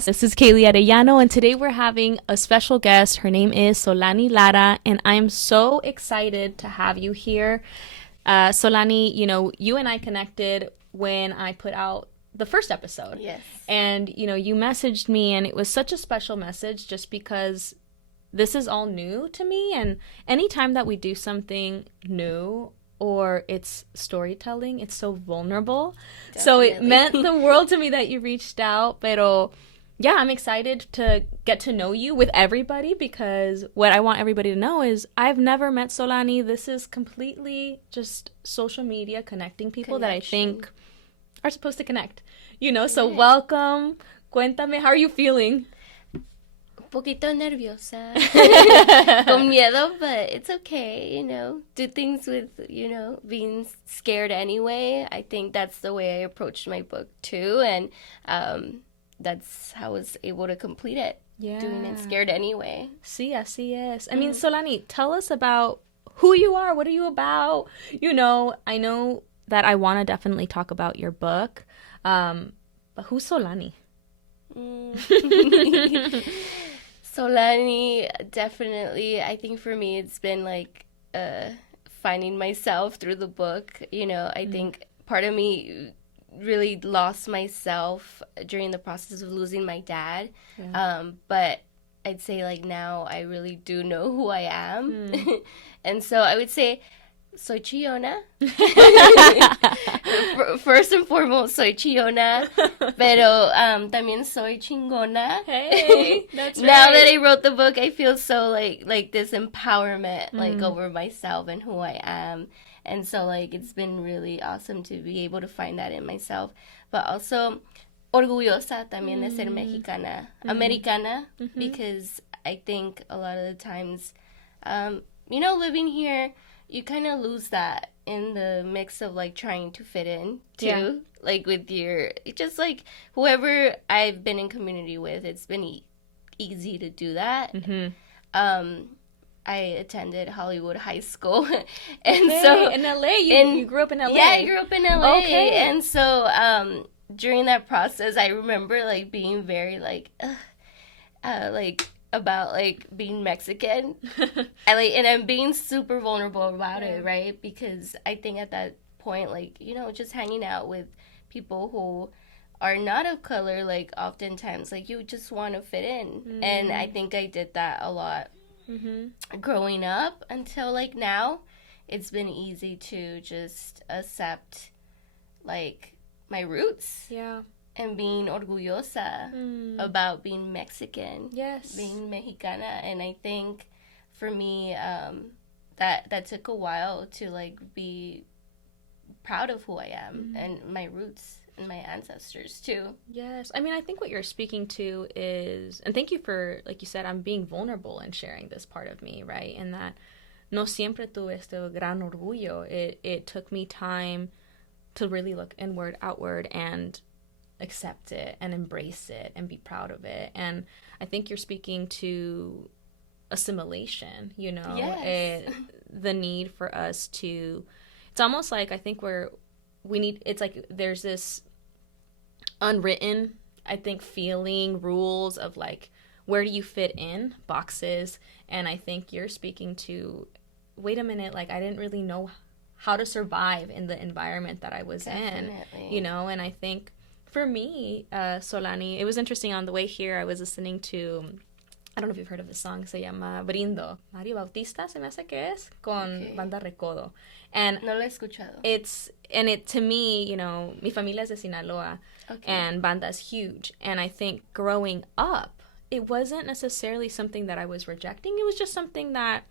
podcast. This is Kaelly Arellano, and today we're having a special guest. Her name is Solany Lara, and I'm so excited to have you here. Solany, you and I connected when I put out the first episode. Yes. And, you messaged me, and it was such a special message just because this is all new to me. And anytime that we do something new or it's storytelling, it's so vulnerable. Definitely. So it meant the world to me that you reached out. Pero yeah, I'm excited to get to know you with everybody, because what I want everybody to know is I've never met Solany. This is completely just social media connecting people that I think are supposed to connect. So welcome. Cuéntame, how are you feeling? Poquito nerviosa, con miedo, but it's okay, do things with, being scared anyway. I think that's the way I approached my book too, and that's how I was able to complete it, doing it scared anyway. Sí, así es. I mean, Solany, tell us about who you are, what are you about? I know that I want to definitely talk about your book, but who's Solany? Solany, definitely, I think for me it's been like finding myself through the book. I think part of me really lost myself during the process of losing my dad. But I'd say like now I really do know who I am. And so I would say soy chillona. First and foremost, soy chillona, pero también soy chingona. Hey, that's right. Now that I wrote the book, I feel so like this empowerment over myself and who I am. And so it's been really awesome to be able to find that in myself. But also orgullosa también de ser mexicana, americana, because I think a lot of the times, living here, you kind of lose that in the mix of trying to fit in too. With your, just whoever I've been in community with, it's been easy to do that. I attended Hollywood High School, and so in LA, you grew up in LA. Yeah, I grew up in LA. Okay. And so during that process, I remember being very about being Mexican, and I'm being super vulnerable about it, right? Because I think at that point, just hanging out with people who are not of color, oftentimes you just want to fit in, and I think I did that a lot growing up until now. It's been easy to just accept my roots. Yeah. And being orgullosa about being Mexican, being Mexicana. And I think for me, that took a while to be proud of who I am and my roots and my ancestors too. Yes. I mean, I think what you're speaking to is, and thank you for, like you said, I'm being vulnerable and sharing this part of me, right? And that no siempre tuve este gran orgullo. It took me time to really look inward, outward, and accept it and embrace it and be proud of it. And I think you're speaking to assimilation, the need for us to, it's almost I think it's there's this unwritten, I think, feeling, rules of where do you fit in boxes. And I think you're speaking to, wait a minute, I didn't really know how to survive in the environment that I was in, and I think for me, Solany, it was interesting on the way here. I was listening to, I don't know if you've heard of the song, se llama Brindo. Mario Bautista, se me hace que es, con Banda Recodo. And no lo he escuchado. To me, mi familia es de Sinaloa, and Banda is huge. And I think growing up, it wasn't necessarily something that I was rejecting. It was just something that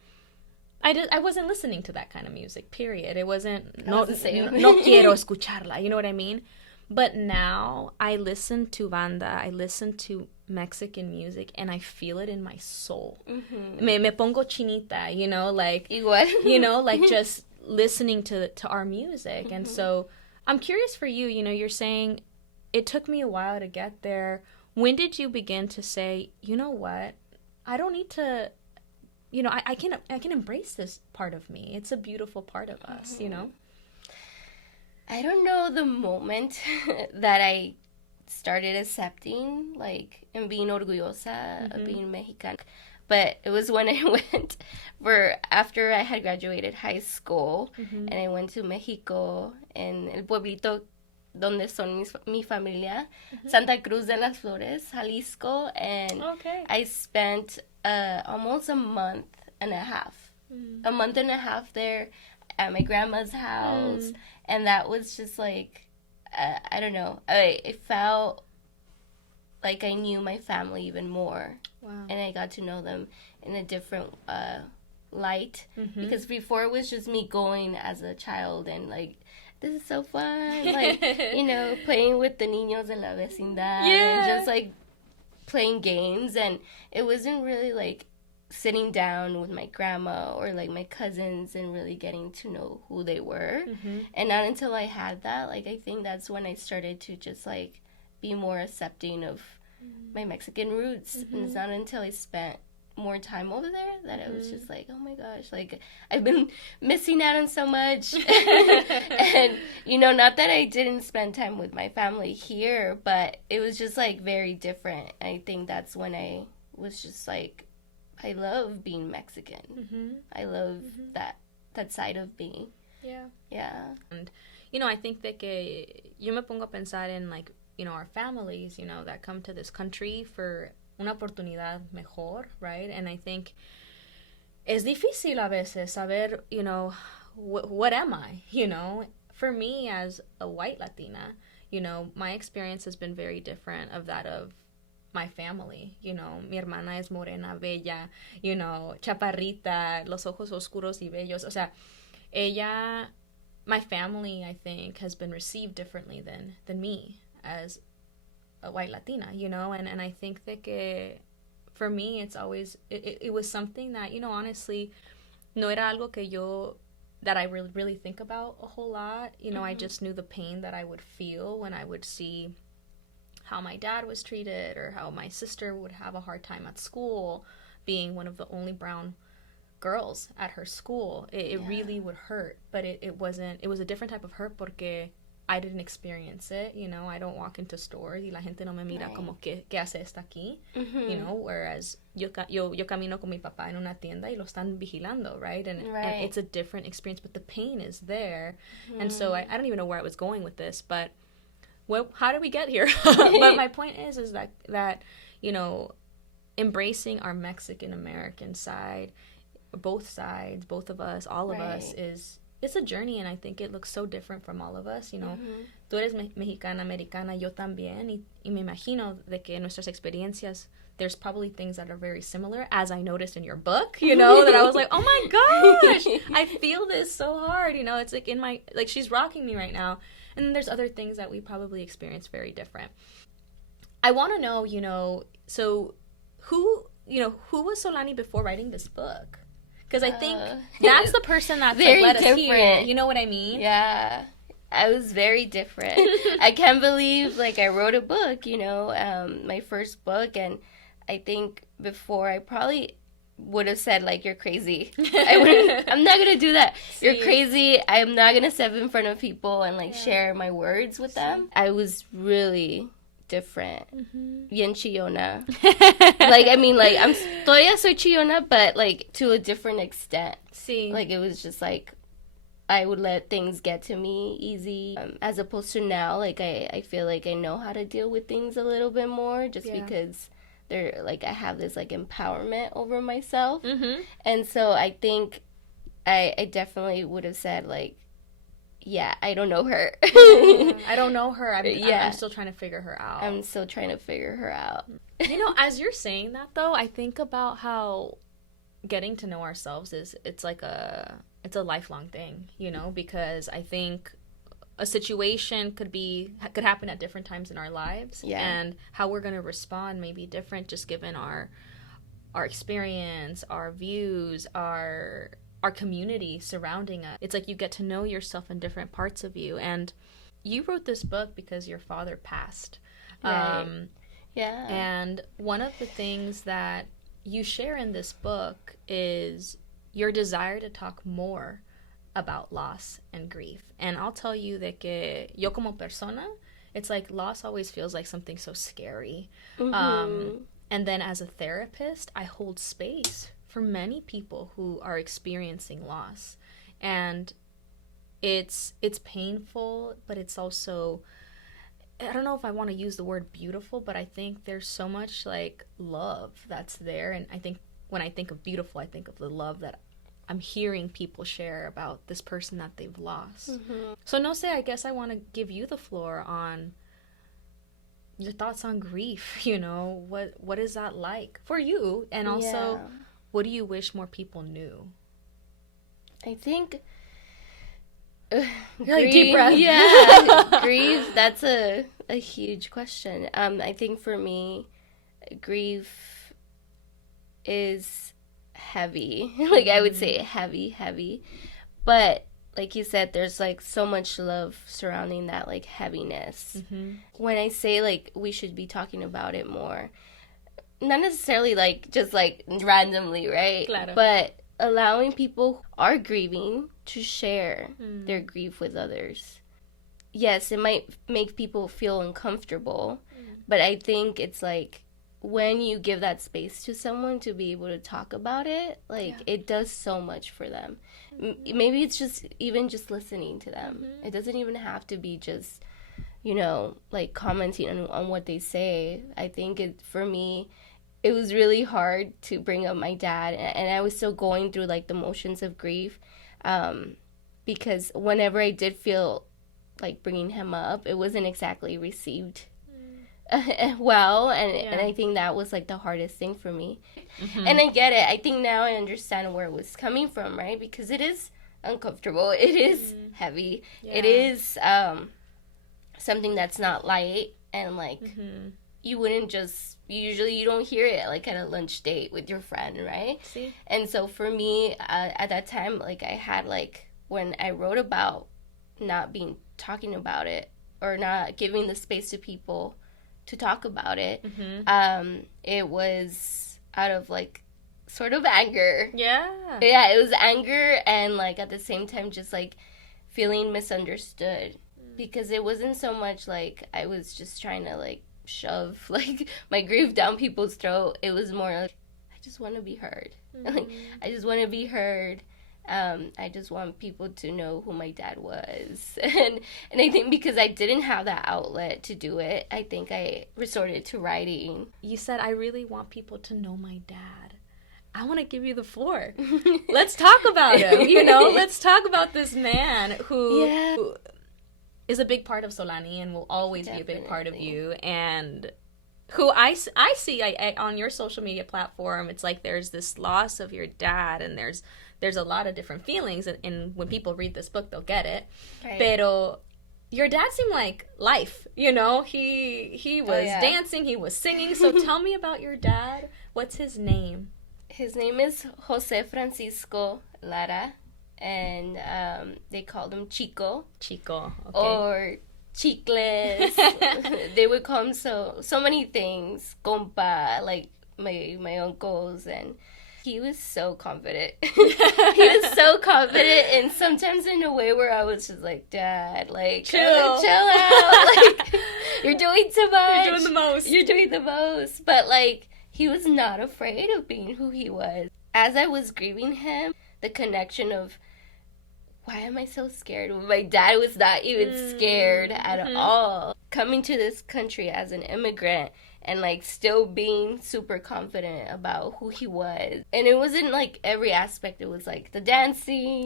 I wasn't listening to that kind of music, period. It wasn't, no quiero escucharla, you know what I mean? But now I listen to banda, I listen to Mexican music, and I feel it in my soul. Me pongo chinita, Igual. just listening to our music. And so I'm curious for you, you're saying it took me a while to get there. When did you begin to say, you know what, I don't need to, I can embrace this part of me. It's a beautiful part of us, I don't know the moment that I started accepting, like, and being orgullosa of being Mexican. But it was when I went after I had graduated high school, and I went to Mexico, en el pueblito donde son mi familia, Santa Cruz de las Flores, Jalisco, and I spent almost a month and a half there at my grandma's house, and that was just like, I don't know, I felt like I knew my family even more. Wow. And I got to know them in a different light, because before it was just me going as a child and like, this is so fun, like, you know, playing with the niños de la vecindad, and just like playing games, and it wasn't really like sitting down with my grandma or like my cousins and really getting to know who they were. And not until I had that, like, I think that's when I started to just like be more accepting of my Mexican roots. And it's not until I spent more time over there that it was just like, oh my gosh, like, I've been missing out on so much. And, you know, not that I didn't spend time with my family here, but it was just like very different. I think that's when I was just like, I love being Mexican. I love that side of me. Yeah. And, you know, I think that yo me pongo a pensar en, like, you know, our families, you know, that come to this country for una oportunidad mejor, right? And I think es difícil a veces saber, you know, what am I, you know? For me, as a white Latina, you know, my experience has been very different of that of my family. You know, mi hermana es morena, bella, you know, chaparrita, los ojos oscuros y bellos. O sea, my family, I think, has been received differently than me as a white Latina, you know, and I think that for me, it's always, it was something that, you know, honestly, no era algo that I really think about a whole lot. You know, I just knew the pain that I would feel when I would see how my dad was treated, or how my sister would have a hard time at school being one of the only brown girls at her school. It really would hurt, but it was a different type of hurt porque I didn't experience it, you know. I don't walk into stores y la gente no me mira como ¿qué hace esta aquí? You know, whereas yo camino con mi papá en una tienda y lo están vigilando, right? And it's a different experience, but the pain is there. And so I don't even know where I was going with this, but how did we get here? But my point is that, you know, embracing our Mexican American side, both sides, both of us, all of us, it's a journey, and I think it looks so different from all of us, you know. Tú eres mexicana, americana, yo también, y me imagino de que nuestras experiencias, there's probably things that are very similar, as I noticed in your book, you know, that I was like, oh my gosh, I feel this so hard, you know. It's like like, she's rocking me right now. And then there's other things that we probably experience very different. I want to know, you know, so who was Solany before writing this book? Because I think that's the person that's very like, let different. us hear. You know what I mean? Yeah. I was very different. I can't believe, like, I wrote a book, you know, my first book, and I think before I probably would have said, like, you're crazy. I'm not gonna do that. You're crazy. I'm not gonna step in front of people and, like, share my words with them. I was really different. Bien chillona. Like, I mean, like, todavía soy chillona, but, like, to a different extent. Like, it was just, like, I would let things get to me easy. As opposed to now, like, I feel like I know how to deal with things a little bit more, just because I have this, like, empowerment over myself. And so I think I definitely would have said, like, yeah, I don't know her. I don't know her. I'm still trying to figure her out. I'm still trying to figure her out. You know, as you're saying that, though, I think about how getting to know ourselves it's a lifelong thing, you know, because I think a situation could happen at different times in our lives, and how we're going to respond may be different, just given our experience, our views, our community surrounding us. It's like you get to know yourself in different parts of you. And you wrote this book because your father passed. And one of the things that you share in this book is your desire to talk more about loss and grief. And I'll tell you that que yo como persona, it's like loss always feels like something so scary. Mm-hmm. And then as a therapist, I hold space for many people who are experiencing loss. And it's painful, but it's also, I don't know if I want to use the word beautiful, but I think there's so much like love that's there. And I think when I think of beautiful, I think of the love that I'm hearing people share about this person that they've lost. Mm-hmm. So no sé, I guess I want to give you the floor on your thoughts on grief. You know, what is that like for you? And also, what do you wish more people knew? I think Like deep breath. Yeah, grief, that's a huge question. I think for me, grief is heavy. Like, I would say heavy. But like you said, there's like so much love surrounding that like heaviness. Mm-hmm. When I say like we should be talking about it more, not necessarily like just like randomly, right? Claro. But allowing people who are grieving to share their grief with others. Yes, it might make people feel uncomfortable, but I think it's like when you give that space to someone to be able to talk about it, like it does so much for them. Maybe it's just even just listening to them. It doesn't even have to be just, you know, like commenting on what they say. I think for me, it was really hard to bring up my dad, and I was still going through like the motions of grief, because whenever I did feel like bringing him up, it wasn't exactly received well, and I think that was like the hardest thing for me. And I get it. I think now I understand where it was coming from, right? Because it is uncomfortable. It is heavy. It is something that's not light, and like you wouldn't just, usually you don't hear it like at a lunch date with your friend, right? See? And so for me, at that time, like I had like, when I wrote about not talking about it, or not giving the space to people to talk about it, it was out of like sort of anger. Yeah, it was anger, and like at the same time just like feeling misunderstood, because it wasn't so much like I was just trying to like shove like my grief down people's throat. It was more like, I just want to be heard. Like, I just want to be heard. I just want people to know who my dad was. And I think because I didn't have that outlet to do it, I think I resorted to writing. You said, I really want people to know my dad. I want to give you the floor. Let's talk about him, you know? Let's talk about this man who is a big part of Solany and will always be a big part of you, and who I see on your social media platform. It's like there's this loss of your dad, and there's a lot of different feelings, and when people read this book, they'll get it. Right. Pero your dad seemed like life, you know? He was dancing, he was singing. So tell me about your dad. What's his name? His name is Jose Francisco Lara, and they called him Chico. Chico, okay. Or Chicles. They would call him so many things. Compa, like my uncles, and he was so confident. He was so confident, and sometimes in a way where I was just like, Dad, like, chill out. Like, you're doing too much. You're doing the most. But like, he was not afraid of being who he was. As I was grieving him, the connection of, why am I so scared? My dad was not even scared at all. Coming to this country as an immigrant and like still being super confident about who he was. And it wasn't like every aspect. It was like the dancing,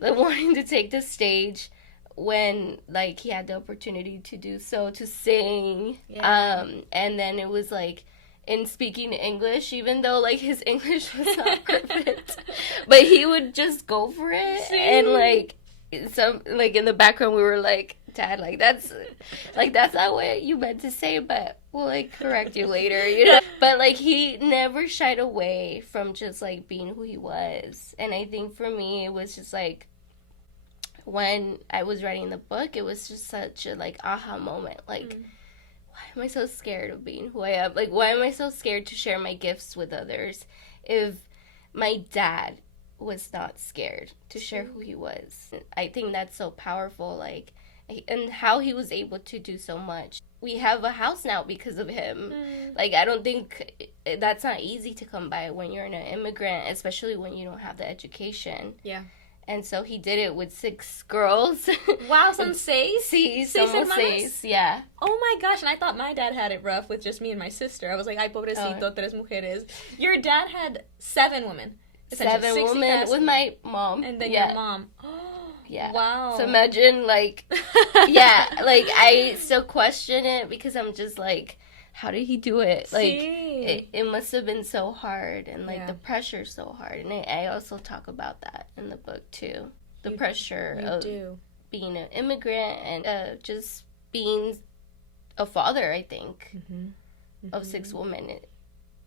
the wanting to take the stage when like he had the opportunity to do so, to sing. And then it was like in speaking English, even though like his English was not perfect, but he would just go for it. See? And like some like in the background we were like, Dad, like that's not what you meant to say, but we'll like correct you later, you know. But like he never shied away from just like being who he was. And I think for me it was just like, when I was writing the book, it was just such a like aha moment, like why am I so scared of being who I am? Like, why am I so scared to share my gifts with others if my dad was not scared to share who he was? I think that's so powerful. Like, and how he was able to do so much. We have a house now because of him. Like, I don't think that's not easy to come by when you're an immigrant, especially when you don't have the education. Yeah. And so he did it with 6 girls. Wow, son seis? Sí, ¿Seis somos hermanos? 6, yeah. Oh my gosh, and I thought my dad had it rough with just me and my sister. I was like, ay, pobrecito, 3 mujeres. Your dad had 7 women. 7 women with my mom. And then your mom. Yeah. Wow. So imagine, like, yeah, like, I still question it because I'm just like, how did he do it? Like, it must have been so hard, and, like, the pressure so hard. And I also talk about that in the book, too. The pressure of being an immigrant and just being a father, I think, of 6 women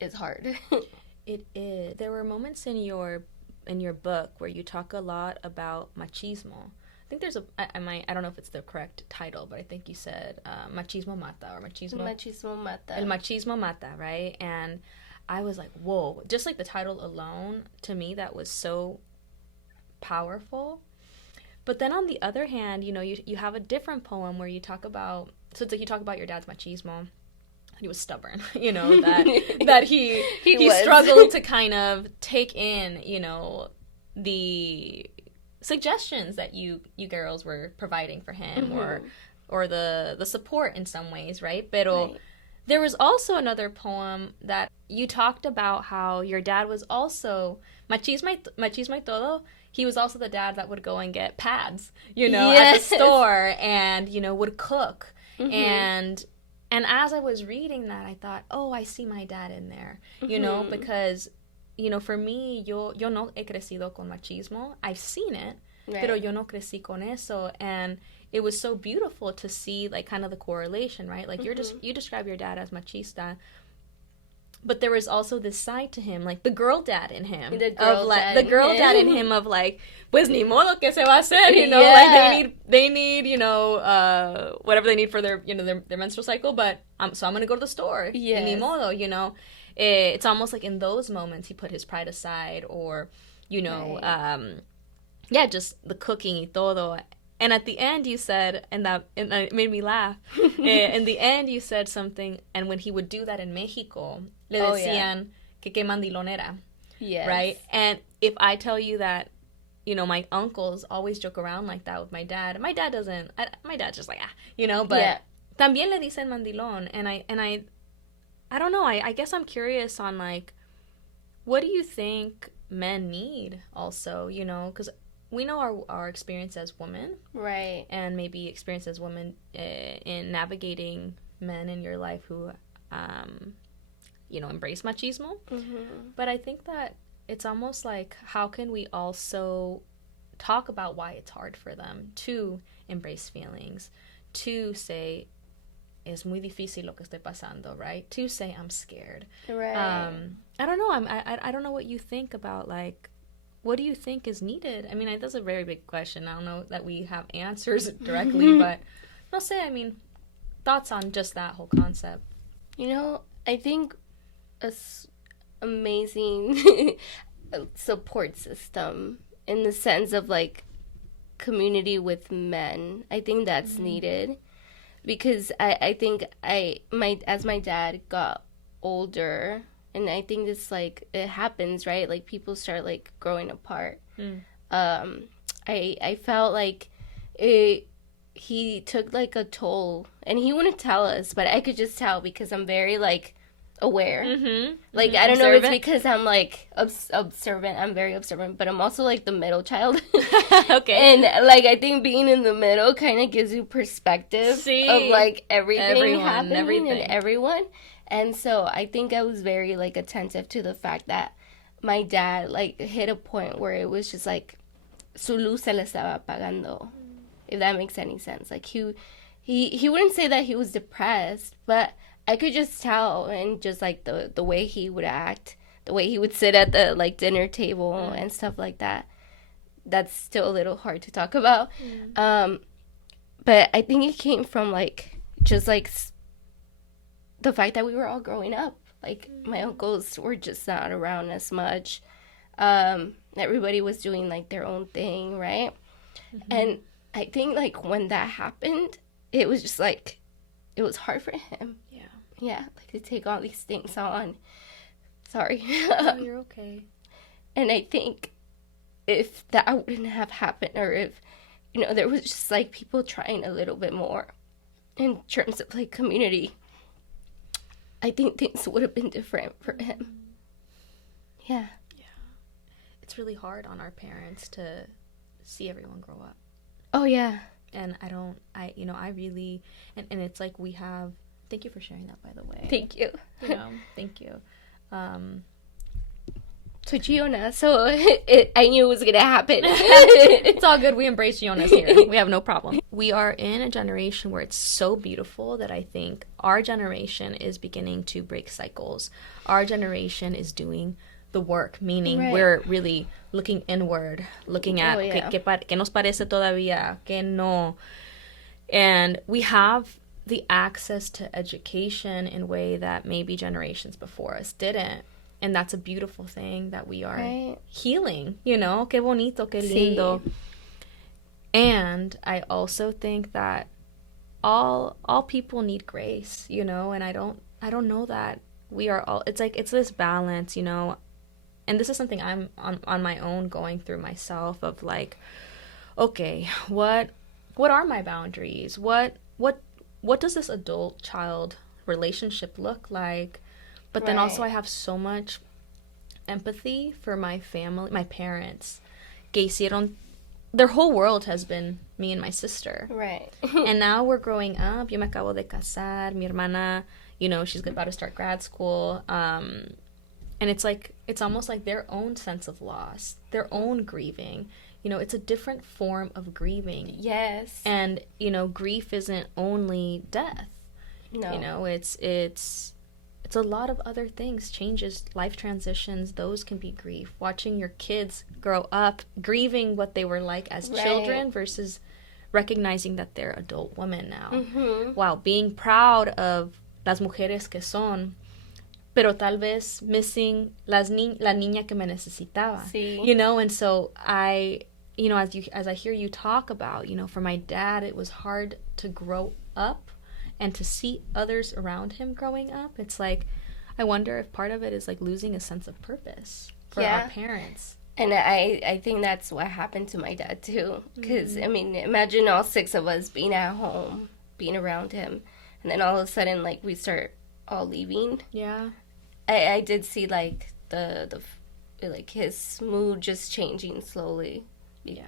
is hard. It is. There were moments in your book where you talk a lot about machismo. I think there's I don't know if it's the correct title, but I think you said machismo mata or machismo. Machismo mata. El machismo mata, right? And I was like, whoa. Just like the title alone, to me, that was so powerful. But then on the other hand, you know, you have a different poem where you talk about, so it's like you talk about your dad's machismo. He was stubborn, you know, that he struggled to kind of take in, you know, the suggestions that you girls were providing for him, or the support in some ways, right? Pero there was also another poem that you talked about how your dad was also machismo y todo. He was also the dad that would go and get pads, you know, at the store, and, you know, would cook. And as I was reading that, I thought, oh, I see my dad in there, you know, because, you know, for me, yo no he crecido con machismo. I've seen it, pero yo no crecí con eso. And it was so beautiful to see, like, kind of the correlation, right? Like, you describe your dad as machista, but there was also this side to him, like the girl dad in him. The girl dad in him of, like, pues ni modo que se va a hacer, you know, like they need, you know, whatever they need for their, you know, their menstrual cycle, but so I'm going to go to the store. Yes. Ni modo, you know. It's almost like in those moments he put his pride aside, or, you know, just the cooking y todo. And at the end you said, and it made me laugh, in the end you said something, and when he would do that in Mexico, le decían que mandilón era. Yes. Right? And if I tell you that, you know, my uncles always joke around like that with my dad. My dad doesn't, my dad's just like, you know, but también le dicen mandilón. And I don't know, I guess I'm curious on, like, what do you think men need also, you know, because we know our experience as women. Right. And maybe experience as women in navigating men in your life who, you know, embrace machismo. But I think that it's almost like, how can we also talk about why it's hard for them to embrace feelings, to say, es muy difícil lo que estoy pasando, right? To say, I'm scared. Right. I don't know. I don't know what you think about, like, what do you think is needed? I mean, that's a very big question. I don't know that we have answers directly, but no sé, I mean, thoughts on just that whole concept. You know, I think amazing support system in the sense of, like, community with men. I think that's needed, because I think as my dad got older, and I think this, like, it happens, right? Like, people start, like, growing apart. I felt like he took, like, a toll, and he wouldn't tell us, but I could just tell because I'm very, like, aware. Like, I don't know if it's because I'm, like, observant. I'm very observant, but I'm also, like, the middle child. Okay. And, like, I think being in the middle kind of gives you perspective of, like, everything happening and everyone. And so I think I was very, like, attentive to the fact that my dad, like, hit a point where it was just, like, su luz se le estaba apagando, if that makes any sense. Like, he wouldn't say that he was depressed, but I could just tell, and just, like, the way he would act, the way he would sit at the, like, dinner table and stuff like that. That's still a little hard to talk about. But I think it came from, like, just, like, the fact that we were all growing up. Like, my uncles were just not around as much. Everybody was doing, like, their own thing, right? And I think, like, when that happened, it was just, like, it was hard for him. Yeah. Yeah, like, to take all these things on. Sorry. No, you're okay. And I think if that wouldn't have happened, or if, you know, there was just, like, people trying a little bit more in terms of, like, community, I think things would have been different for him. Yeah. Yeah. It's really hard on our parents to see everyone grow up. Oh, yeah. And I really, and it's like we have, thank you for sharing that, by the way. Thank you. Thank you. So Giona, I knew it was going to happen. It's all good. We embrace Giona's here. We have no problem. We are in a generation where it's so beautiful that I think our generation is beginning to break cycles. Our generation is doing the work, meaning we're really looking inward, looking at ¿qué nos parece todavía, qué no. And we have the access to education in a way that maybe generations before us didn't. And that's a beautiful thing that we are healing, you know? Qué bonito, qué lindo. Sí. And I also think that all people need grace, you know? And I don't know that we are all, it's like, it's this balance, you know? And this is something I'm on my own going through myself of like, okay, what are my boundaries? What does this adult-child relationship look like? But then also I have so much empathy for my family, my parents. Que hicieron, their whole world has been me and my sister. Right. And now we're growing up. Yo me acabo de casar. Mi hermana, you know, she's about to start grad school. And it's like, it's almost like their own sense of loss, their own grieving. You know, it's a different form of grieving. Yes. And, you know, grief isn't only death. No. You know, it's a lot of other things, changes, life transitions. Those can be grief. Watching your kids grow up, grieving what they were like as children versus recognizing that they're adult women now. Mm-hmm. Wow, being proud of las mujeres que son, pero tal vez missing la niña que me necesitaba. Sí. You know, and so as I hear you talk about, you know, for my dad, it was hard to grow up and to see others around him growing up. It's like, I wonder if part of it is like losing a sense of purpose for our parents. And I think that's what happened to my dad too. Because, I mean, imagine all 6 of us being at home, being around him. And then all of a sudden, like, we start all leaving. Yeah. I did see, like, the like, his mood just changing slowly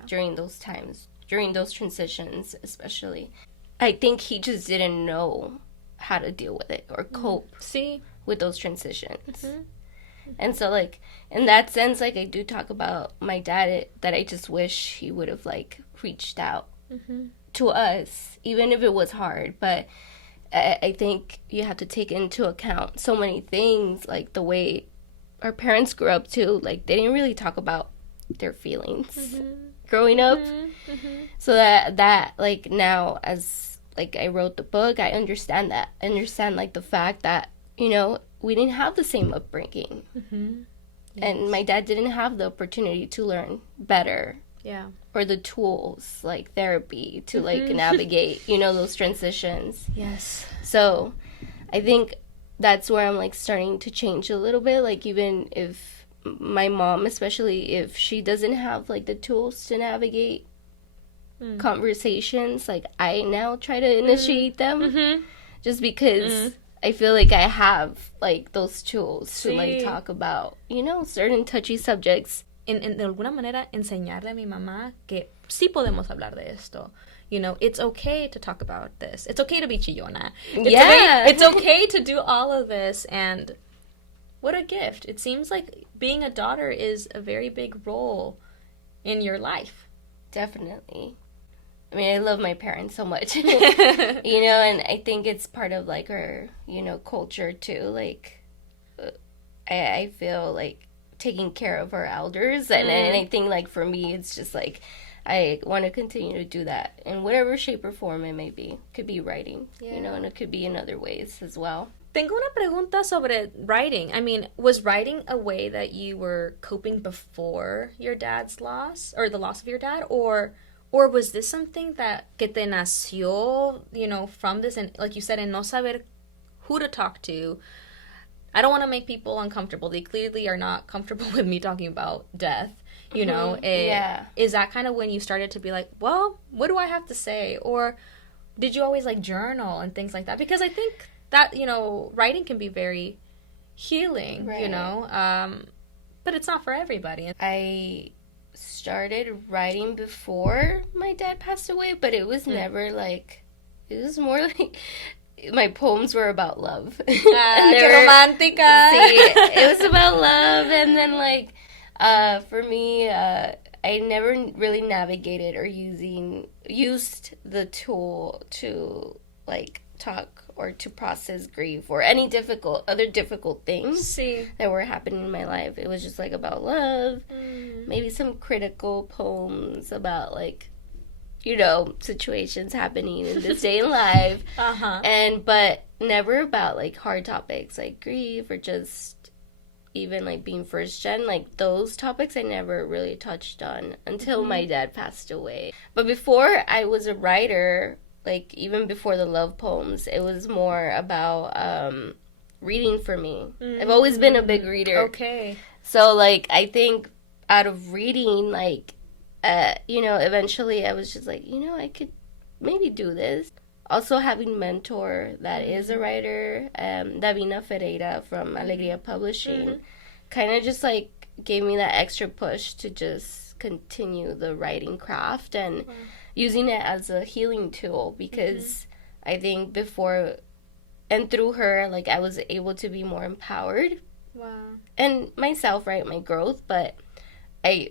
during those times, during those transitions especially. I think he just didn't know how to deal with it or cope with those transitions. Mm-hmm. And so, like, in that sense, like, I do talk about my dad, that I just wish he would have, like, reached out to us, even if it was hard. But I think you have to take into account so many things, like the way our parents grew up, too. Like, they didn't really talk about their feelings growing up. Mm-hmm. So that, like, now, as, like, I wrote the book, I understand that. I understand, like, the fact that, you know, we didn't have the same upbringing. Mm-hmm. Yes. And my dad didn't have the opportunity to learn better. Yeah. Or the tools, like therapy, to, like, navigate, you know, those transitions. Yes. So I think that's where I'm, like, starting to change a little bit. Like, even if my mom, especially if she doesn't have, like, the tools to navigate conversations, like, I now try to initiate them. Just because I feel like I have, like, those tools to, like, talk about, you know, certain touchy subjects. De alguna manera, enseñarle a mi mamá que sí podemos hablar de esto. You know, it's okay to talk about this. It's okay to be chillona. It's okay to do all of this. And what a gift. It seems like being a daughter is a very big role in your life. Definitely. I mean, I love my parents so much, you know, and I think it's part of, like, our, you know, culture, too. Like, I feel like taking care of our elders, and I think, like, for me, it's just, like, I want to continue to do that in whatever shape or form it may be. It could be writing, you know, and it could be in other ways as well. Tengo una pregunta sobre writing. I mean, was writing a way that you were coping before your dad's loss, or the loss of your dad, or Or was this something that que te nació, you know, from this, and like you said, and no saber who to talk to? I don't want to make people uncomfortable. They clearly are not comfortable with me talking about death. You know, is that kind of when you started to be like, well, what do I have to say? Or did you always like journal and things like that? Because I think that, you know, writing can be very healing, you know, but it's not for everybody. I started writing before my dad passed away, but it was never like, it was more like my poems were about love. Romántica. See, it was about love, and then like for me, I never really navigated or used the tool to like talk or to process grief or any other difficult things that were happening in my life. It was just like about love, maybe some critical poems about like, you know, situations happening in this day in life, but never about like hard topics like grief or just even like being first gen. Like those topics I never really touched on until my dad passed away. But before I was a writer, like even before the love poems, it was more about reading for me. I've always been a big reader. Okay. So like I think out of reading, like you know, eventually I was just like, you know, I could maybe do this. Also having a mentor that is a writer, Davina Ferreira from Alegria Publishing, kind of just like gave me that extra push to just continue the writing craft and using it as a healing tool, because I think before and through her, like I was able to be more empowered. And myself, right, my growth, but I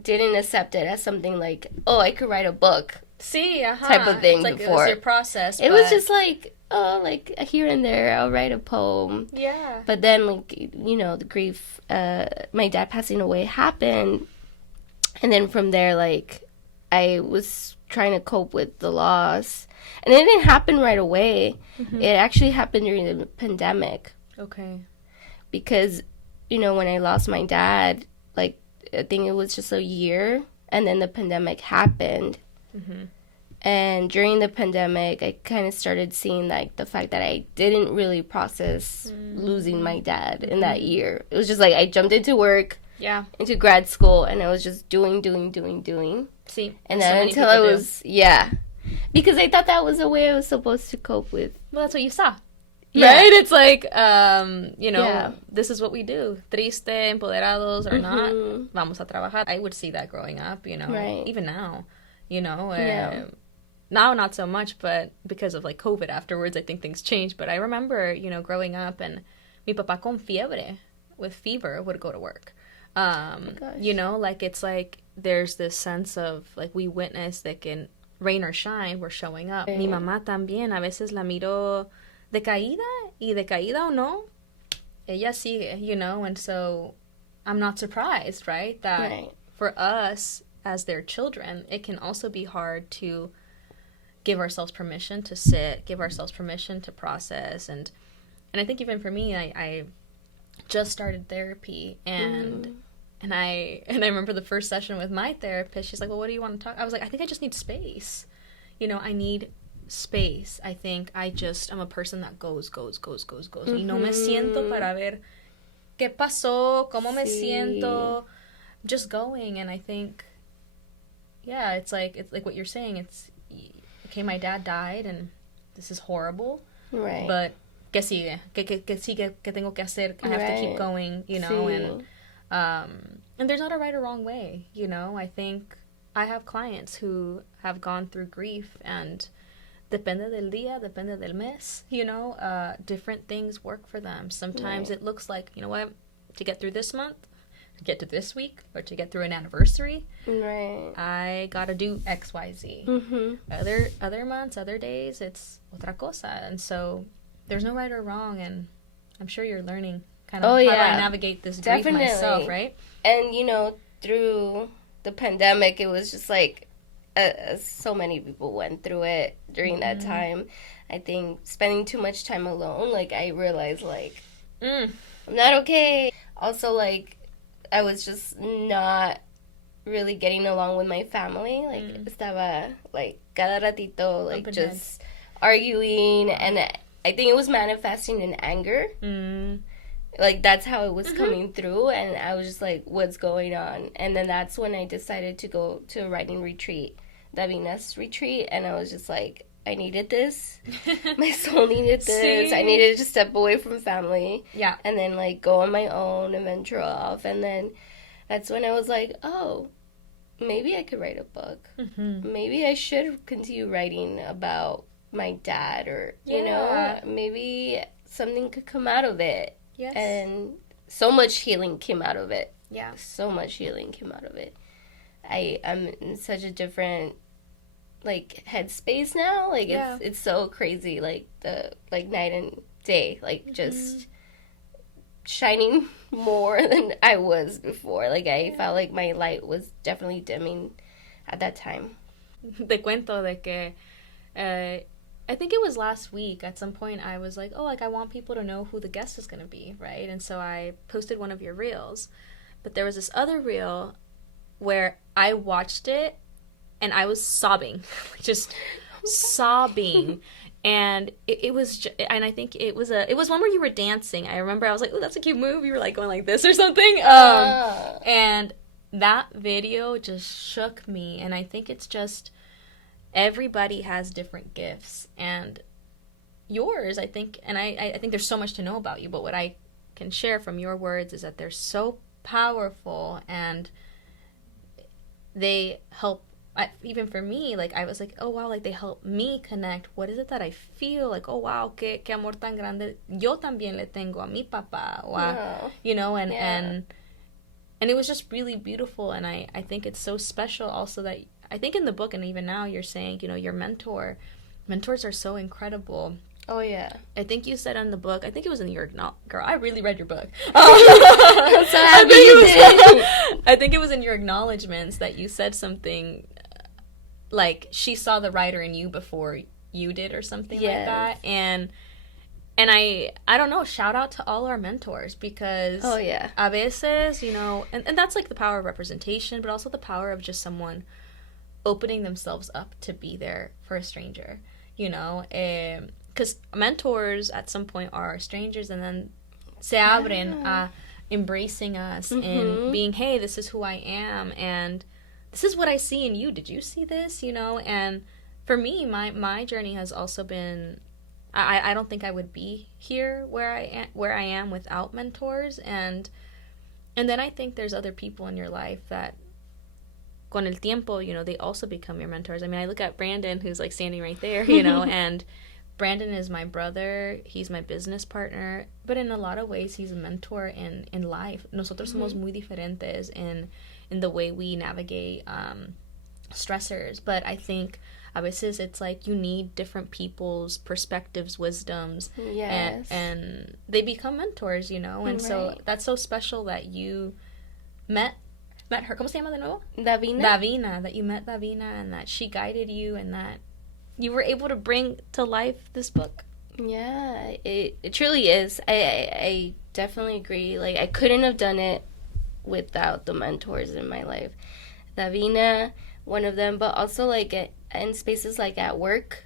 didn't accept it as something like, oh, I could write a book type of thing like before. It was your process. It was just like, oh, like here and there, I'll write a poem. Yeah. But then, like, you know, the grief, my dad passing away happened. And then from there, like, I was trying to cope with the loss. And it didn't happen right away. It actually happened during the pandemic. Okay. Because, you know, when I lost my dad, like, I think it was just a year, and then the pandemic happened. And during the pandemic, I kind of started seeing, like, the fact that I didn't really process losing my dad in that year. It was just, like, I jumped into work, into grad school, and I was just doing. And then until I was, because I thought that was the way I was supposed to cope with. Well, that's what you saw. Right? It's like, you know, this is what we do. Triste, empoderados or not, vamos a trabajar. I would see that growing up, you know, even now, you know. Now, not so much, but because of, like, COVID afterwards, I think things changed. But I remember, you know, growing up, and mi papá con fiebre, with fever, would go to work. You know, like, it's like there's this sense of, like, we witness that can rain or shine, we're showing up. Mi mamá también, a veces la miro decaída, y decaída o no, ella sigue, you know, and so I'm not surprised, right, that for us as their children, it can also be hard to give ourselves permission to sit, give ourselves permission to process, and I think even for me, I just started therapy, and I remember the first session with my therapist, she's like, well, what do you want to talk? I was like, I think I just need space, you know, I need space. I think I'm a person that goes. Y no me siento para ver qué pasó, cómo me siento, just going. And I think, it's like what you're saying. It's, okay, my dad died, and this is horrible. Right. But ¿qué sigue? ¿Qué sigue? ¿Qué tengo que hacer? I have to keep going, you know, and there's not a right or wrong way, you know. I think I have clients who have gone through grief, and depende del día, depende del mes, you know, different things work for them. Sometimes it looks like, you know what, to get through this month, to get to this week, or to get through an anniversary, I gotta do X, Y, Z. Other months, other days, it's otra cosa. And so there's no right or wrong, and I'm sure you're learning kind of how do I navigate this grief myself, right? And, you know, through the pandemic, it was just like, so many people went through it during that time. I think spending too much time alone, like, I realized, like, I'm not okay. Also, like, I was just not really getting along with my family. Like, estaba, like, cada ratito, like, just arguing, and I think it was manifesting in anger. Like, that's how it was coming through, and I was just like, what's going on? And then that's when I decided to go to a writing retreat, Davina's retreat, and I was just like, I needed this. My soul needed this. I needed to step away from family. Yeah. And then, like, go on my own and venture off. And then that's when I was like, oh, maybe I could write a book. Maybe I should continue writing about my dad, or, you know, maybe something could come out of it. Yes. And so much healing came out of it. Yeah. So much healing came out of it. I'm in such a different, like, headspace now. Like, it's so crazy. Like, the, like, night and day. Like, just shining more than I was before. Like, I felt like my light was definitely dimming at that time. Te cuento de que I think it was last week, at some point, I was like, oh, like, I want people to know who the guest is going to be, right? And so I posted one of your reels. But there was this other reel where I watched it, and I was sobbing. Just sobbing. And it was, and I think it was one where you were dancing. I remember I was like, oh, that's a cute move. You were, like, going like this or something. And that video just shook me. And I think it's just, everybody has different gifts, and yours, I think, and I think there's so much to know about you, but what I can share from your words is that they're so powerful, and they help, even for me, like, I was like, oh wow, like, they help me connect. What is it that I feel? Like, oh wow, que amor tan grande yo también le tengo a mi papá, or, you know, and it was just really beautiful, and I think it's so special also that, I think in the book, and even now, you're saying, you know, your mentors are so incredible. Oh, yeah. I think you said in the book, I think it was in your, girl, I really read your book. I'm so happy you did. I think it was in your acknowledgments that you said something like, she saw the writer in you before you did, or something like that. And I don't know, shout out to all our mentors, because a veces, you know, and that's like the power of representation, but also the power of just someone opening themselves up to be there for a stranger, you know, because mentors at some point are strangers, and then se abren embracing us and being, hey, this is who I am, and this is what I see in you. Did you see this? You know, and for me, my journey has also been, I don't think I would be here where I am without mentors, and then I think there's other people in your life that, con el tiempo, you know, they also become your mentors. I mean, I look at Brandon, who's, like, standing right there, you know, and Brandon is my brother, he's my business partner, but in a lot of ways, he's a mentor in life. Nosotros somos muy diferentes in the way we navigate stressors, but I think a veces it's like you need different people's perspectives, wisdoms, and they become mentors, you know, and so that's so special that you met her. ¿Cómo se llama de nuevo? Davina, that you met Davina, and that she guided you, and that you were able to bring to life this book. Yeah, it truly is. I definitely agree. Like, I couldn't have done it without the mentors in my life. Davina, one of them, but also, like, in spaces like at work,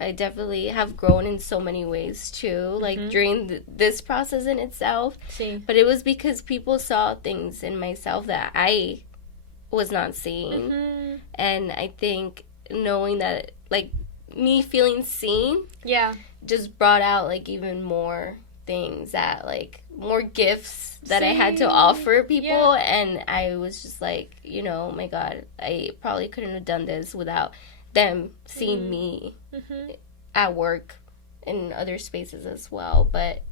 I definitely have grown in so many ways too, like during this process in itself. But it was because people saw things in myself that I was not seeing. And I think knowing that, like, me feeling seen just brought out, like, even more things that, like, more gifts that I had to offer people. And I was just like, you know, oh my God, I probably couldn't have done this without them seeing me at work in other spaces as well. But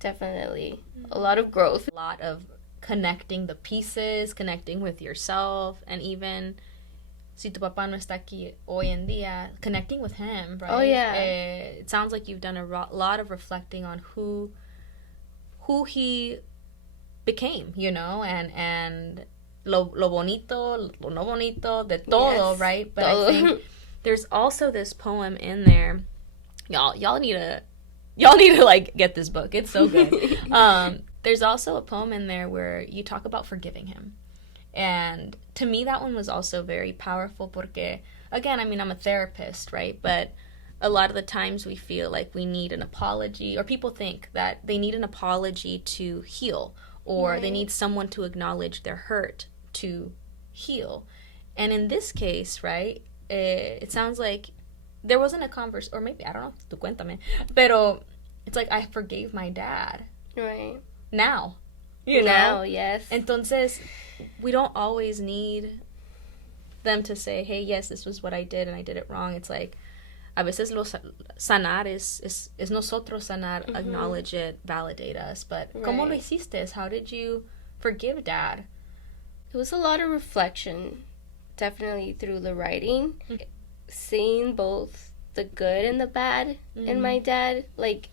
definitely a lot of growth, a lot of connecting the pieces, connecting with yourself, and even si tu papá no está aquí hoy en día, connecting with him, right? Oh yeah. It sounds like you've done a lot of reflecting on who he became, you know, and lo bonito, lo no bonito, de todo, right? But todo. I think there's also this poem in there. Y'all need to like get this book. It's so good. There's also a poem in there where you talk about forgiving him. And to me, that one was also very powerful porque, again, I mean, I'm a therapist, right? But a lot of the times we feel like we need an apology, or people think that they need an apology to heal, or they need someone to acknowledge their hurt to heal. And in this case, right, it sounds like there wasn't a converse, or maybe, I don't know, tú cuéntame, pero it's like I forgave my dad. Right. Now. You know? Now, yes. Entonces, we don't always need them to say, hey, yes, this was what I did and I did it wrong. It's like, a veces sanar es nosotros sanar, acknowledge it, validate us. But, ¿cómo lo hiciste? How did you forgive Dad? It was a lot of reflection, definitely through the writing. Seeing both the good and the bad in my dad. Like,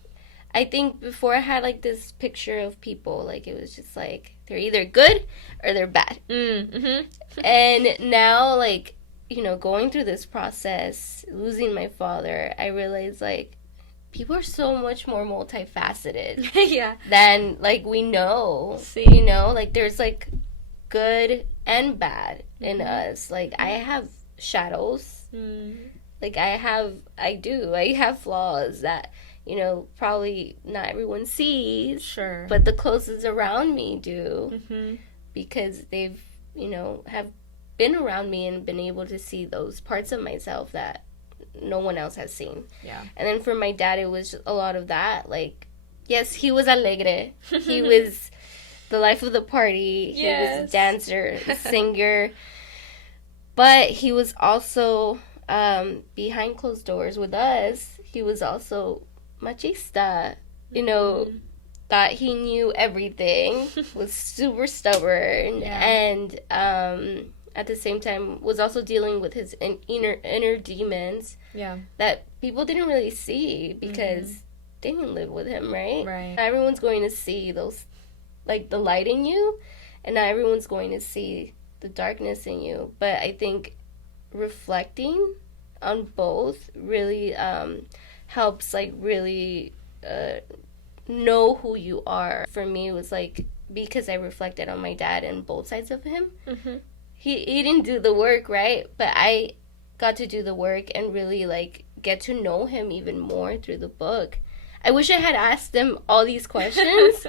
I think before I had, like, this picture of people, like, it was just, like, they're either good or they're bad. And now, like, you know, going through this process, losing my father, I realized, like, people are so much more multifaceted than, like, we know. You know? Like, there's, like, good and bad in us. Like, I have shadows. Like, I have flaws that, you know, probably not everyone sees. Sure. But the closest around me do. Because they've, you know, have been around me and been able to see those parts of myself that no one else has seen. Yeah. And then for my dad, it was a lot of that. Like, yes, he was alegre. He was the life of the party. He was a dancer, a singer. But he was also, behind closed doors with us, he was also machista, you know, thought he knew everything, was super stubborn, and at the same time was also dealing with his inner demons that people didn't really see because they didn't live with him, right? Right. Not everyone's going to see those, like, the light in you, and not everyone's going to see the darkness in you. But I think reflecting on both really helps, like, really know who you are. For me, it was like, because I reflected on my dad and both sides of him. He didn't do the work, right? But I got to do the work and really, like, get to know him even more through the book. I wish I had asked them all these questions,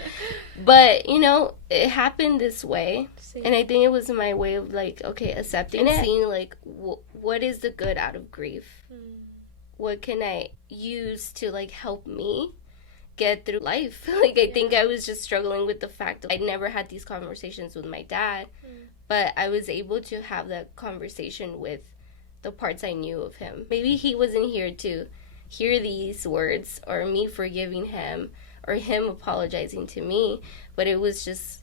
but, you know, it happened this way. And I think it was my way of, like, okay, accepting it. Seeing, like, what is the good out of grief? What can I use to, like, help me get through life? Like, I think I was just struggling with the fact that I never had these conversations with my dad, but I was able to have that conversation with the parts I knew of him. Maybe he wasn't here to hear these words or me forgiving him or him apologizing to me, but it was just,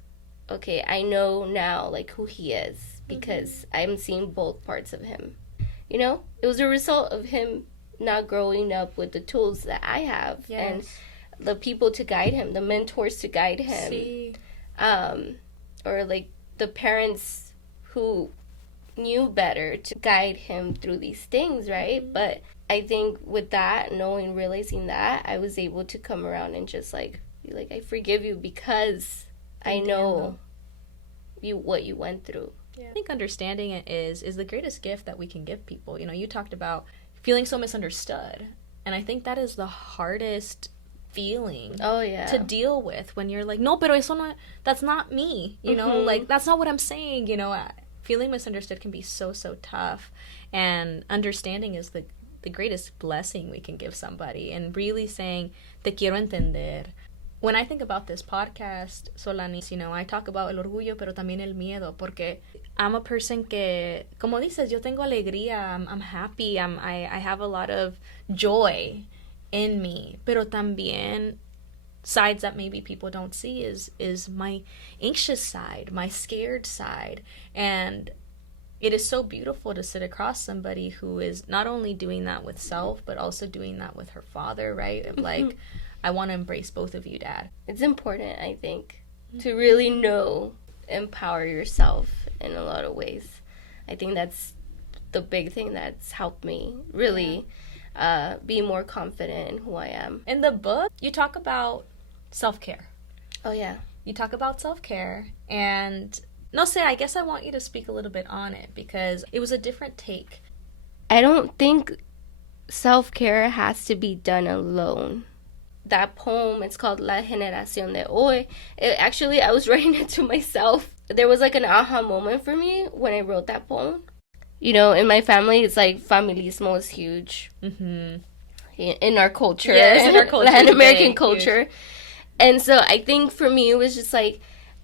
okay, I know now, like, who he is because I'm seeing both parts of him. You know, it was a result of him not growing up with the tools that I have and the people to guide him, the mentors to guide him, or, like, the parents who knew better to guide him through these things, right? But I think with that, realizing that, I was able to come around and just, like, be like, I forgive you because I know what you went through. I think understanding it is the greatest gift that we can give people. You know, you talked about feeling so misunderstood, and I think that is the hardest feeling to deal with when you're like, no, pero eso no, that's not me, you know, like, that's not what I'm saying, you know. Feeling misunderstood can be so tough, and understanding is the greatest blessing we can give somebody, and really saying, te quiero entender. When I think about this podcast, Solany, you know, I talk about el orgullo, pero también el miedo, porque I'm a person que, como dices, yo tengo alegría, I'm happy, I have a lot of joy in me, pero también sides that maybe people don't see is my anxious side, my scared side. And it is so beautiful to sit across somebody who is not only doing that with self, but also doing that with her father, right? Like, I want to embrace both of you, Dad. It's important, I think, to really empower yourself in a lot of ways. I think that's the big thing that's helped me really be more confident in who I am. In the book, you talk about self-care. Oh, yeah. You talk about self-care, and No sé, I guess I want you to speak a little bit on it because it was a different take. I don't think self-care has to be done alone. That poem, it's called La Generación de Hoy. Actually, I was writing it to myself. There was like an aha moment for me when I wrote that poem. You know, in my family, it's like familismo is huge. Mm-hmm. In our culture. Yes, in our culture. Latin American culture. Huge. And so I think for me, it was just like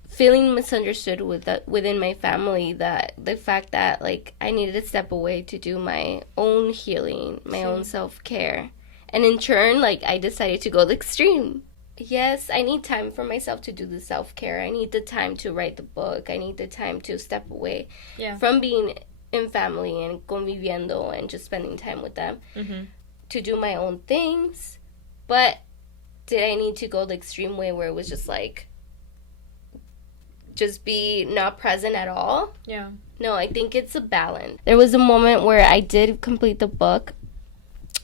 feeling misunderstood within my family, that the fact that like I needed to step away to do my own healing, my own self-care. And in turn, like, I decided to go the extreme. Yes, I need time for myself to do the self-care. I need the time to write the book. I need the time to step away from being in family and conviviendo and just spending time with them to do my own things. But did I need to go the extreme way where it was just like, just be not present at all? Yeah. No, I think it's a balance. There was a moment where I did complete the book,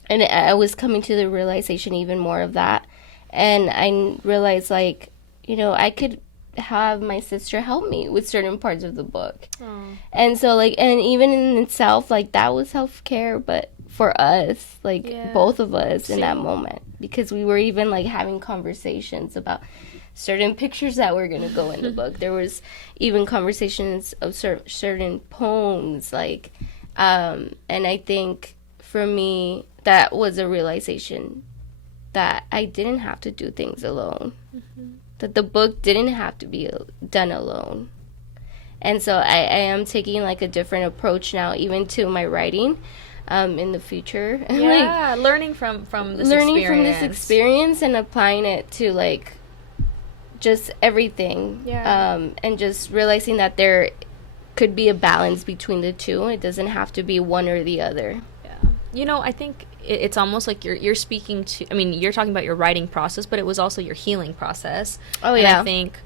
and I was coming to the realization even more of that. And I realized, like, you know, I could have my sister help me with certain parts of the book. Aww. And so, like, and even in itself, like, that was self-care, but for us, like, both of us in that moment. Because we were even, like, having conversations about certain pictures that were going to go in the book. There was even conversations of certain poems, like, and I think for me, that was a realization that I didn't have to do things alone. That the book didn't have to be done alone. And so I am taking like a different approach now, even to my writing in the future. Yeah, like, learning from this experience and applying it to like just everything. Yeah. And just realizing that there could be a balance between the two. It doesn't have to be one or the other. You know, I think it's almost like you're speaking to, I mean, you're talking about your writing process, but it was also your healing process. Oh, yeah. And I think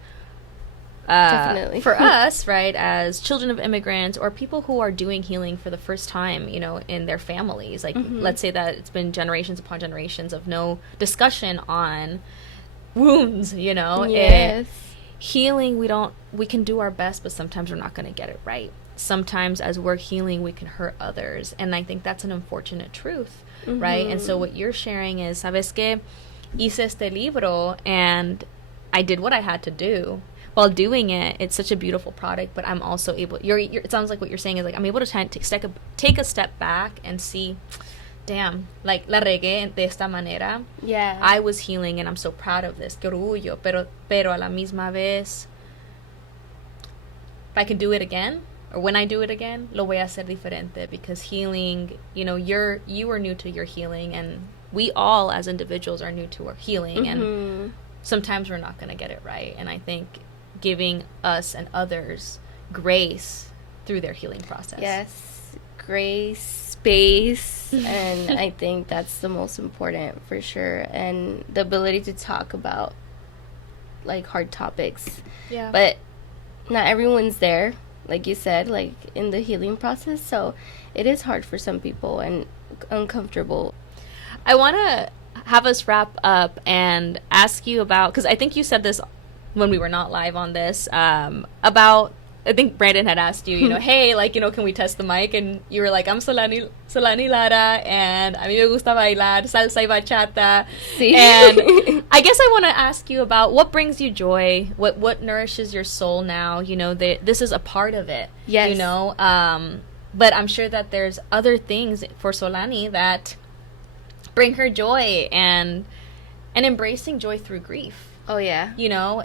definitely for us, right, as children of immigrants or people who are doing healing for the first time, you know, in their families, like let's say that it's been generations upon generations of no discussion on wounds, you know. Yes. Healing, we can do our best, but sometimes we're not going to get it right. Sometimes as we're healing, we can hurt others. And I think that's an unfortunate truth, right? And so what you're sharing is, ¿sabes qué? Hice este libro and I did what I had to do. While doing it, it's such a beautiful product, but I'm also able, it sounds like what you're saying is like, I'm able to take a step back and see, damn, like, la regué de esta manera. Yeah. I was healing and I'm so proud of this. Qué orgullo. Pero a la misma vez, if I could do it again, or when I do it again, lo voy a hacer diferente, because healing, you know, you are new to your healing, and we all as individuals are new to our healing, and sometimes we're not going to get it right. And I think giving us and others grace through their healing process. Yes, grace, space, and I think that's the most important for sure, and the ability to talk about like hard topics. Yeah. But not everyone's there, like you said, like in the healing process, so it is hard for some people and uncomfortable. I want to have us wrap up and ask you about, because I think you said this when we were not live on this, about, I think Brandon had asked you, you know, hey, like, you know, can we test the mic? And you were like, I'm Solany Lara, and a mí me gusta bailar salsa y bachata. Sí. And I guess I want to ask you about what brings you joy, what nourishes your soul now. You know, this is a part of it. Yes. You know, but I'm sure that there's other things for Solany that bring her joy, and embracing joy through grief. Oh, yeah. You know,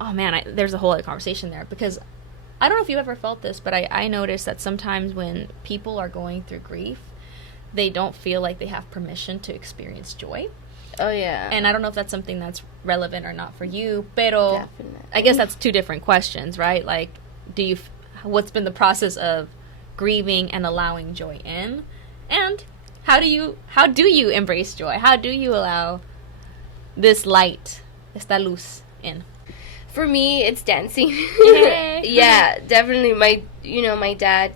oh man, there's a whole other conversation there, because I don't know if you've ever felt this, but I noticed that sometimes when people are going through grief, they don't feel like they have permission to experience joy. Oh, yeah. And I don't know if that's something that's relevant or not for you, pero Definitely. I guess that's two different questions, right? Like, what's been the process of grieving and allowing joy in? And how do you embrace joy? How do you allow this light, esta luz, in? For me, it's dancing. Yay. Yeah, definitely. My dad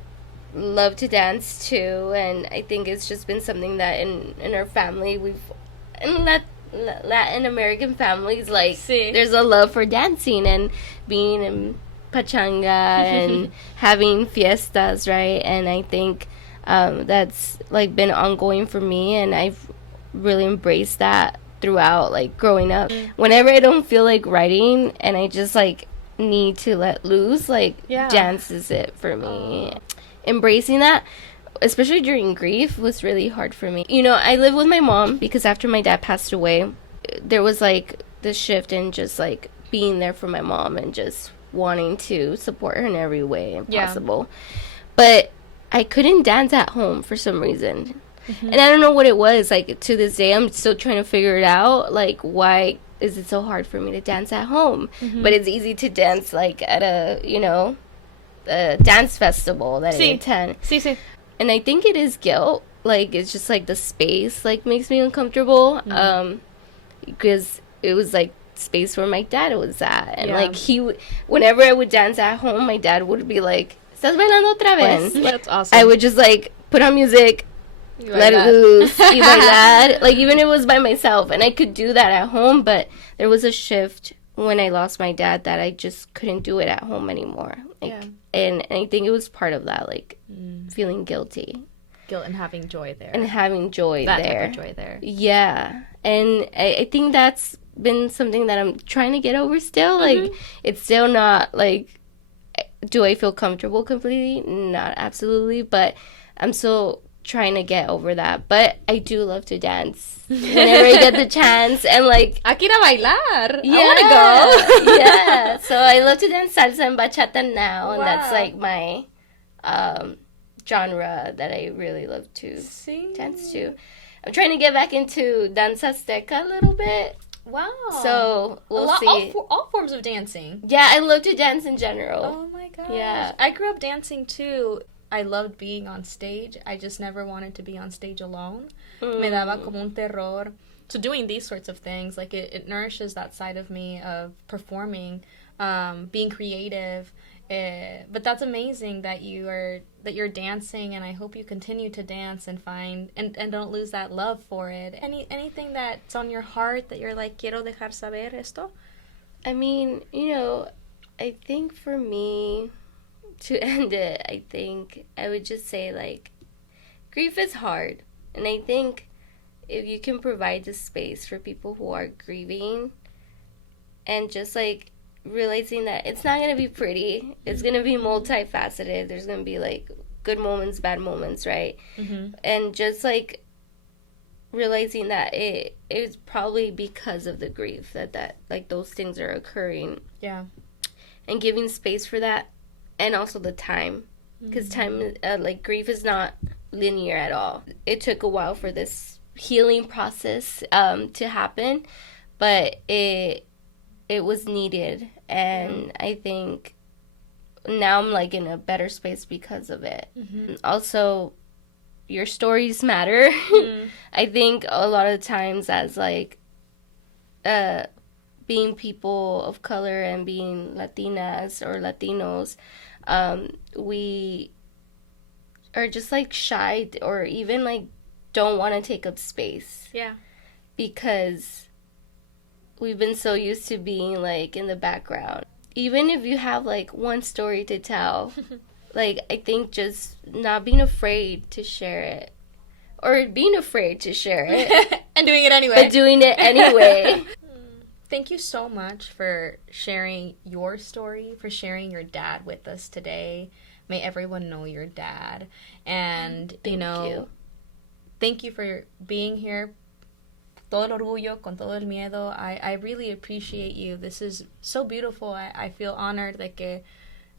loved to dance too, and I think it's just been something that in our family, in Latin American families, like, sí, there's a love for dancing and being in pachanga and having fiestas, right? And I think that's like been ongoing for me, and I've really embraced that throughout, like, growing up. Whenever I don't feel like writing and I just like need to let loose, like, dance is it for me. Embracing that, especially during grief, was really hard for me. You know, I live with my mom because after my dad passed away, there was like this shift in just like being there for my mom and just wanting to support her in every way possible. But I couldn't dance at home for some reason. And I don't know what it was. Like, to this day, I'm still trying to figure it out. Like, why is it so hard for me to dance at home? But it's easy to dance, like, at a, you know, a dance festival that I attend. And I think it is guilt. Like, it's just, like, the space, like, makes me uncomfortable. Because it was, like, space where my dad was at. And, like, whenever I would dance at home, my dad would be like, ¿Estás bailando otra vez? That's awesome. I would just, like, put on music, let it loose, like that. Like, even if it was by myself. And I could do that at home, but there was a shift when I lost my dad that I just couldn't do it at home anymore. Like, and I think it was part of that, like, feeling guilty. Guilt and having joy there. And having joy that there. Type of joy there. Yeah. And I think that's been something that I'm trying to get over still. Like, it's still not, like, do I feel comfortable completely? Not absolutely. But I'm still trying to get over that. But I do love to dance whenever I get the chance. And, like, I quiero bailar. Yeah, I want to go. Yeah. So I love to dance salsa and bachata now. And that's, like, my genre that I really love to dance to. I'm trying to get back into danza azteca a little bit. Wow. So we'll see. All forms of dancing. Yeah, I love to dance in general. Oh my gosh. Yeah. I grew up dancing too. I loved being on stage. I just never wanted to be on stage alone. Me daba como un terror. So doing these sorts of things, like, it nourishes that side of me of performing, being creative. But that's amazing that you're dancing, and I hope you continue to dance and find and don't lose that love for it. Anything that's on your heart that you're like, quiero dejar saber esto? I mean, you know, I think for me, to end it, I think I would just say, like, grief is hard. And I think if you can provide the space for people who are grieving and just, like, realizing that it's not going to be pretty. It's going to be multifaceted. There's going to be, like, good moments, bad moments, right? And just, like, realizing that it's probably because of the grief that like, those things are occurring. Yeah. And giving space for that, and also the time. Because time, like, grief is not linear at all. It took a while for this healing process to happen, but it was needed. And I think now I'm, like, in a better space because of it. Also, your stories matter. I think a lot of times as, like, being people of color and being Latinas or Latinos, we are just, like, shy or even, like, don't want to take up space. Yeah. Because we've been so used to being, like, in the background. Even if you have, like, one story to tell, like, I think just not being afraid to share it. Or being afraid to share it. And doing it anyway. But doing it anyway. Thank you so much for sharing your story, for sharing your dad with us today. May everyone know your dad. And, Thank you. Thank you for being here. Todo el orgullo, con todo el miedo. I really appreciate you. This is so beautiful. I feel honored, like,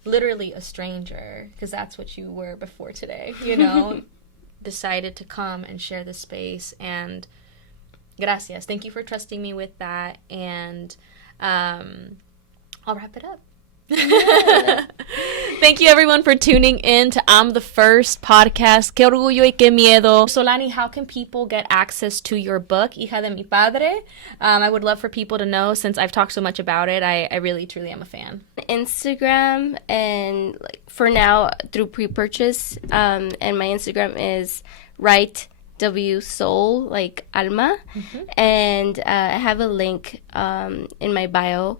literally a stranger, because that's what you were before today, you know, decided to come and share the space. And gracias. Thank you for trusting me with that. And I'll wrap it up. Yeah. Thank you, everyone, for tuning in to I'm the First podcast. Qué orgullo y qué miedo. Solany, how can people get access to your book, Hija de mi Padre? I would love for people to know, since I've talked so much about it. I really, truly am a fan. Instagram, and, like, for now, through pre-purchase. And my Instagram is soul, like alma. And I have a link in my bio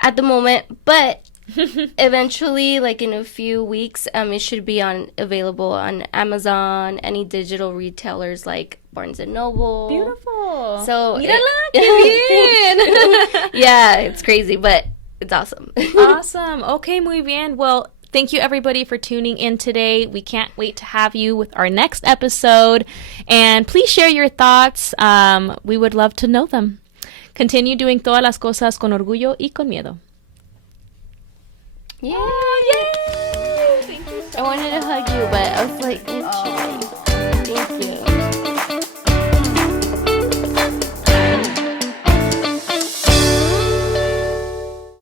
at the moment, but eventually, like in a few weeks, it should be available on Amazon, any digital retailers like Barnes and Noble. Beautiful. So Mírala, qué bien. yeah, it's crazy, but it's awesome. Awesome. Okay, muy bien. Well, thank you everybody for tuning in today. We can't wait to have you with our next episode. And please share your thoughts. We would love to know them. Continue doing todas las cosas con orgullo y con miedo. Yay! Thank you so much. I wanted to hug you, but I was like,